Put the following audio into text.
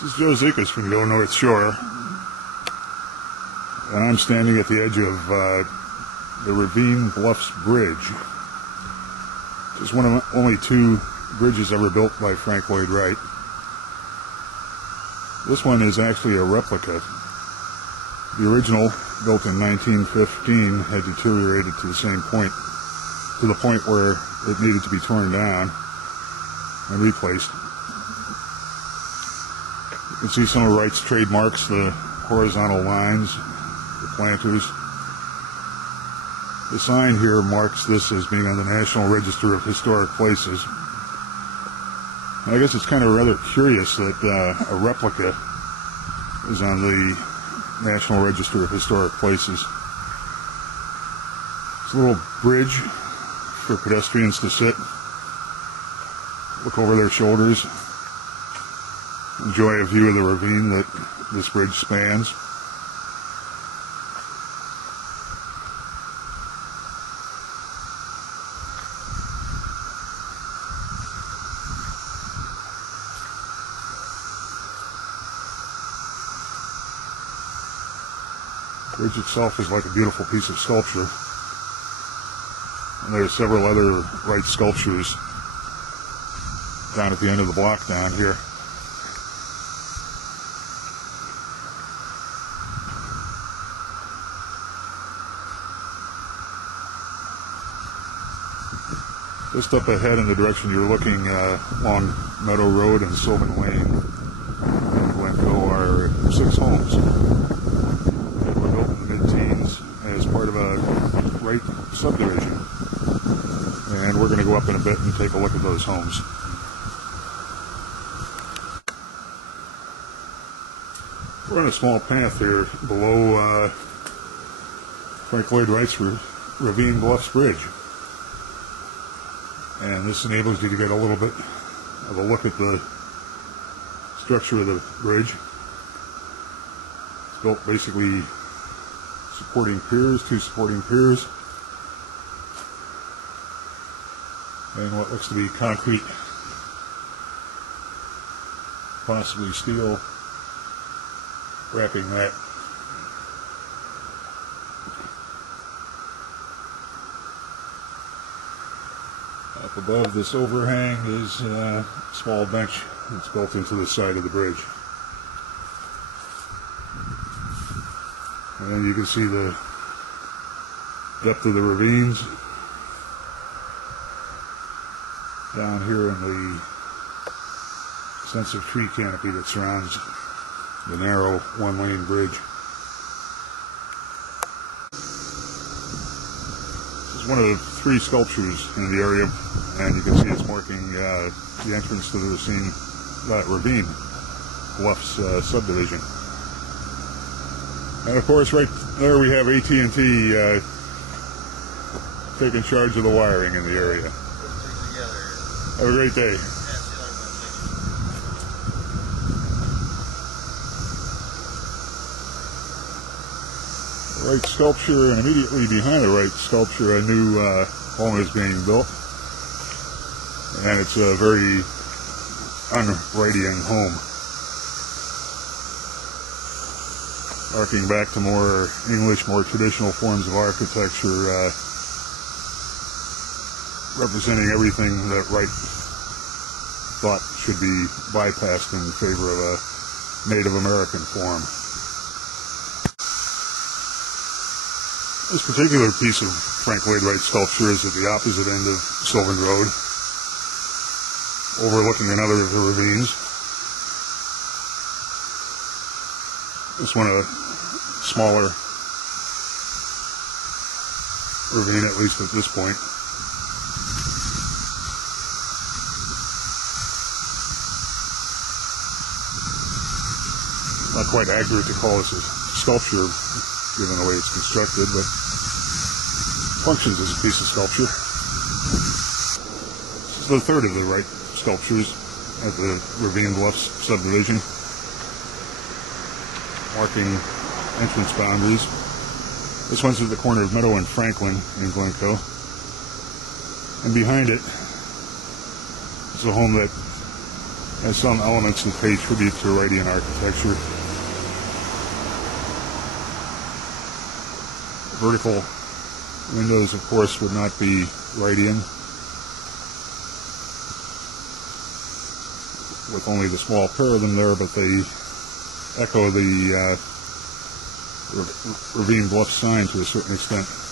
This is Joe Zikas from YoNorthShore, and I'm standing at the edge of the Ravine Bluffs Bridge. It's one of only two bridges ever built by Frank Lloyd Wright. This one is actually a replica. The original, built in 1915, had deteriorated to the point where it needed to be torn down and replaced. You can see some of Wright's trademarks, the horizontal lines, the planters. The sign here marks this as being on the National Register of Historic Places. And I guess it's kind of rather curious that a replica is on the National Register of Historic Places. It's a little bridge for pedestrians to sit, look over their shoulders, enjoy a view of the ravine that this bridge spans. The bridge itself is like a beautiful piece of sculpture, and there are several other Wright sculptures down at the end of the block down here. Just up ahead in the direction you're looking, along Meadow Road and Sylvan Lane in Glencoe, are 6 homes that were built in the mid-teens as part of a Wright subdivision. And we're going to go up in a bit and take a look at those homes. We're on a small path here below Frank Lloyd Wright's Ravine Bluffs Bridge. And this enables you to get a little bit of a look at the structure of the bridge. It's built basically supporting piers, 2 supporting piers, and what looks to be concrete, possibly steel, wrapping that. Up above this overhang is a small bench that's built into the side of the bridge. And then you can see the depth of the ravines down here in the extensive tree canopy that surrounds the narrow 1-lane bridge. This is one of the 3 sculptures in the area, and you can see it's marking the entrance to the Ravine Bluffs Subdivision. And of course, right there we have AT&T taking charge of the wiring in the area. Have a great day. Wright sculpture, and immediately behind the Wright sculpture a new home is being built, and it's a very un-Wrightian home, harking back to more English, more traditional forms of architecture, representing everything that Wright thought should be bypassed in favor of a Native American form. This particular piece of Frank Lloyd Wright sculpture is at the opposite end of Sylvan Road, overlooking another of the ravines. This one a smaller ravine, at least at this point. Not quite accurate to call this a sculpture, given the way it's constructed, but functions as a piece of sculpture. This is the 3rd of the Wright sculptures at the Ravine Bluffs Subdivision, marking entrance boundaries. This one's at the corner of Meadow and Franklin in Glencoe. And behind it is a home that has some elements that pay tribute to Wrightian architecture. Vertical windows, of course, would not be Wrightian, with only the small pair of them there, but they echo the Ravine Bluffs sign to a certain extent.